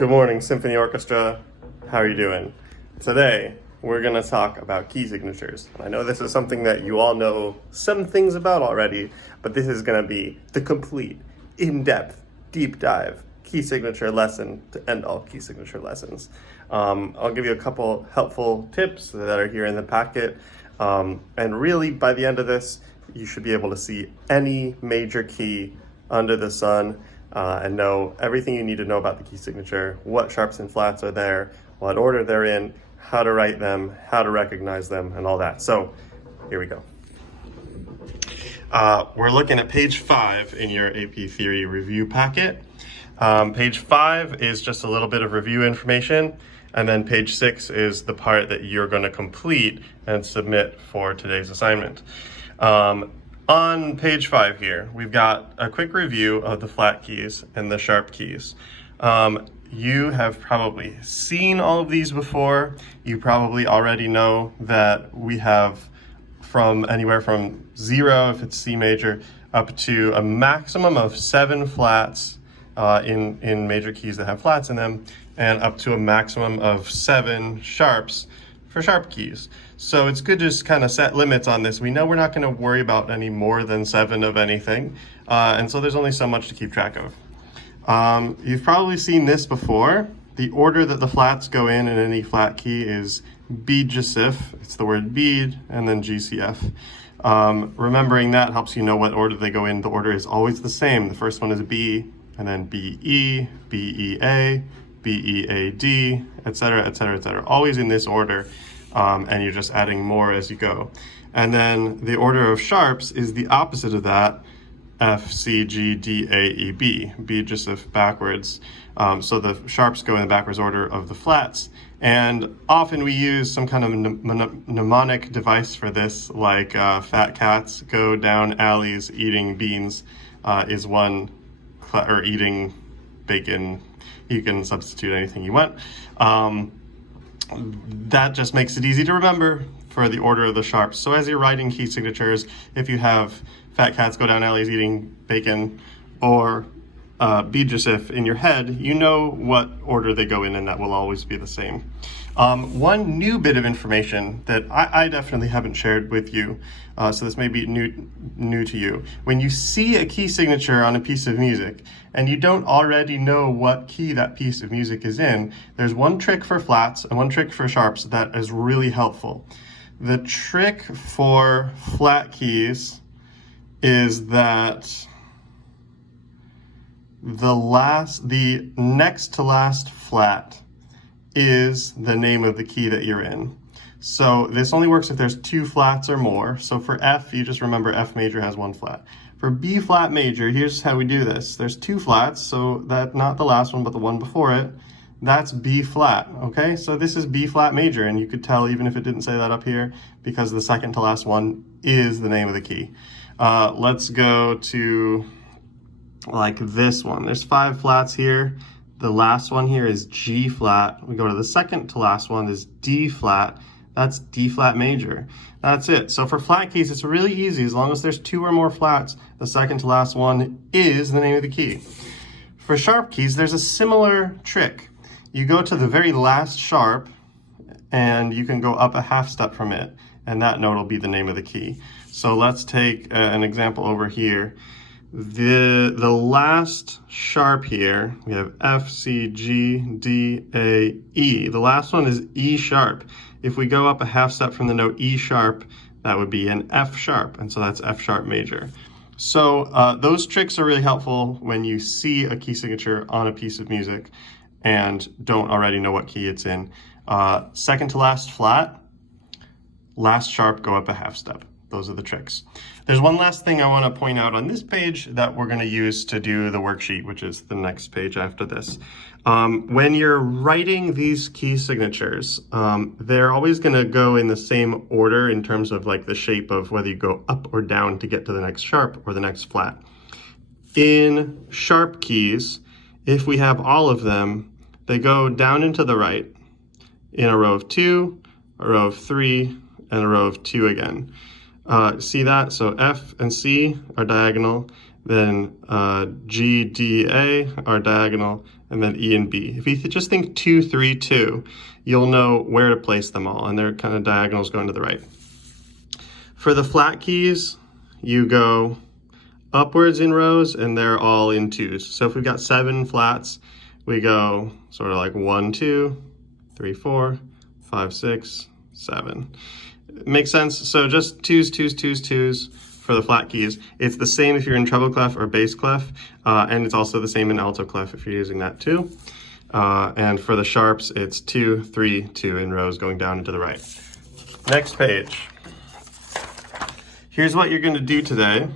Good morning, Symphony Orchestra. How are you doing? Today, we're going to talk about key signatures. I know this is something that you all know some things about already, but this is going to be the complete, in-depth, deep dive key signature lesson to end all key signature lessons. I'll give you a couple helpful tips that are here in the packet. And really, by the end of this, you should be able to see any major key under the sun and know everything you need to know about the key signature, what sharps and flats are there, what order they're in, how to write them, how to recognize them, and all that. So here we go. We're looking at page 5 in your AP Theory review packet. Page 5 is just a little bit of review information, and then page 6 is the part that you're going to complete and submit for today's assignment. On page 5 here, we've got a quick review of the flat keys and the sharp keys. You have probably seen all of these before. You probably already know that we have from anywhere from 0, if it's C major, up to a maximum of 7 flats in major keys that have flats in them, and up to a maximum of 7 sharps for sharp keys. So it's good to just kind of set limits on this. We know we're not going to worry about any more than 7 of anything, and so there's only so much to keep track of. You've probably seen this before. The order that the flats go in any flat key is bead-jacif. It's the word bead, and then GCF. Remembering that helps you know what order they go in. The order is always the same. The first one is B, and then BE, BEA, BEAD, etc., etc., etc. Always in this order, and you're just adding more as you go. And then the order of sharps is the opposite of that. F, C, G, D, A, E, B. B just backwards. So the sharps go in the backwards order of the flats. And often we use some kind of mnemonic device for this, like fat cats go down alleys eating beans is one, or eating bacon. You can substitute anything you want. That just makes it easy to remember for the order of the sharps. So as you're writing key signatures, if you have fat cats go down alleys eating bacon or bead-jacif in your head, you know what order they go in, and that will always be the same. One new bit of information that I definitely haven't shared with you, so this may be new to you. When you see a key signature on a piece of music and you don't already know what key that piece of music is in, there's one trick for flats and one trick for sharps that is really helpful. The trick for flat keys is that the next to last flat is the name of the key that you're in. So this only works if there's 2 flats or more. So for F, you just remember F major has 1 flat. For B flat major, here's how we do this. There's 2 flats, so that not the last one, but the one before it. That's B flat, okay? So this is B flat major, and you could tell even if it didn't say that up here, because the second to last one is the name of the key. Let's go to like this one. There's 5 flats here. The last one here is G flat. We go to the second to last one is D flat. That's D flat major. That's it. So for flat keys, it's really easy. As long as there's 2 or more flats, the second to last one is the name of the key. For sharp keys, there's a similar trick. You go to the very last sharp, and you can go up a half step from it, and that note will be the name of the key. So let's take an example over here. The last sharp here, we have F, C, G, D, A, E. The last one is E sharp. If we go up a half step from the note E sharp, that would be an F sharp, and so that's F sharp major. So those tricks are really helpful when you see a key signature on a piece of music and don't already know what key it's in. Second to last flat, last sharp, go up a half step. Those are the tricks. There's one last thing I want to point out on this page that we're going to use to do the worksheet, which is the next page after this. When you're writing these key signatures, they're always going to go in the same order in terms of like the shape of whether you go up or down to get to the next sharp or the next flat. In sharp keys, if we have all of them, they go down and to the right in a row of 2, a row of 3, and a row of 2 again. See that? So F and C are diagonal. then G, D, A are diagonal, and then E and B. If you just think 2, 3, 2, you'll know where to place them all, and they're kind of diagonals going to the right. For the flat keys, you go upwards in rows, and they're all in 2s. So if we've got 7 flats, we go sort of like 1, 2, 3, 4, 5, 6, 7. Makes sense? So just 2s, 2s, 2s, 2s for the flat keys. It's the same if you're in treble clef or bass clef, and it's also the same in alto clef if you're using that too. And for the sharps, it's 2, 3, 2 in rows going down and to the right. Next page. Here's what you're going to do today.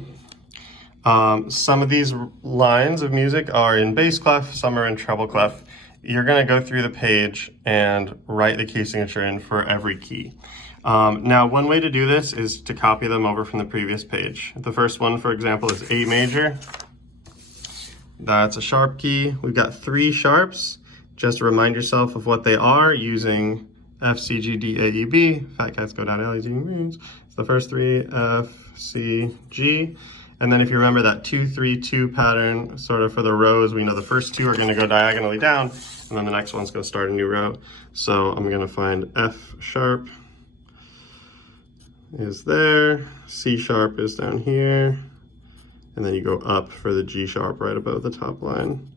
Some of these lines of music are in bass clef, some are in treble clef. You're going to go through the page and write the key signature in for every key. Now, one way to do this is to copy them over from the previous page. The first one, for example, is A major. That's a sharp key. We've got 3 sharps. Just remind yourself of what they are using F, C, G, D, A, E, B. Fat cats go down L, E, G, means. It's the first 3, F, C, G. And then if you remember that 2, 3, 2 pattern, sort of for the rows, we know the first 2 are going to go diagonally down, and then the next one's going to start a new row. So I'm going to find F sharp is there, C sharp is down here, and then you go up for the G sharp right above the top line.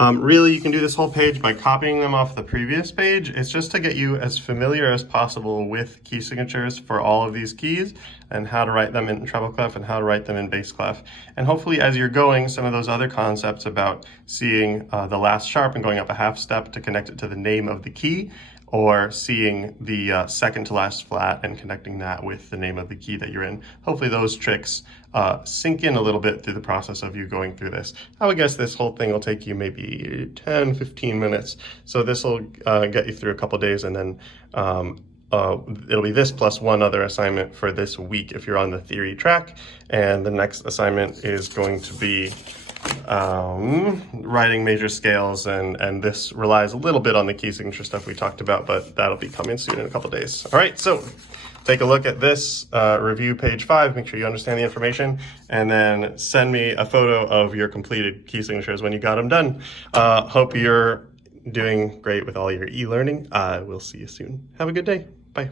Really, you can do this whole page by copying them off the previous page. It's just to get you as familiar as possible with key signatures for all of these keys and how to write them in treble clef and how to write them in bass clef. And hopefully as you're going, some of those other concepts about seeing the last sharp and going up a half step to connect it to the name of the key, or seeing the second to last flat and connecting that with the name of the key that you're in. Hopefully those tricks sink in a little bit through the process of you going through this. I would guess this whole thing will take you maybe 10, 15 minutes. So this will get you through a couple days, and then it'll be this plus one other assignment for this week if you're on the theory track. And the next assignment is going to be writing major scales, and this relies a little bit on the key signature stuff we talked about, but that'll be coming soon in a couple days. All right, so take a look at this, review page 5, make sure you understand the information, and then send me a photo of your completed key signatures when you got them done. Hope you're doing great with all your e-learning. We'll see you soon. Have a good day. Bye.